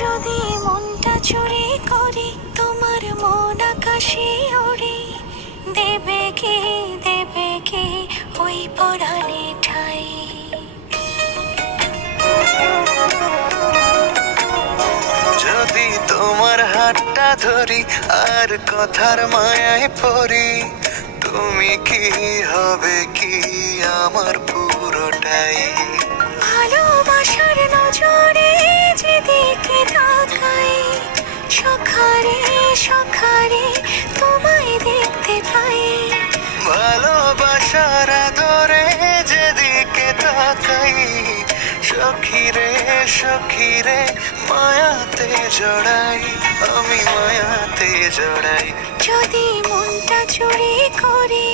যদি মনটা চুরি করি তোমার মন আকাশে ওড়ে, দেবে কি ওই পরাণে ঠাই। যদি তোমার হাতটা ধরি আর কথার মায়ায় পড়ি, তুমি কি হবে কি আমার পুরোটাই। ভালোবাসার নজরে যেদিকে তাকাই, সখারে তোমায় দেখতে পাই। ভালোবাসার আদরে যেদিকে তাকাই, সখিরে মায়াতে জড়াই, আমি মায়াতে জড়াই। যদি মনটা চুরি করি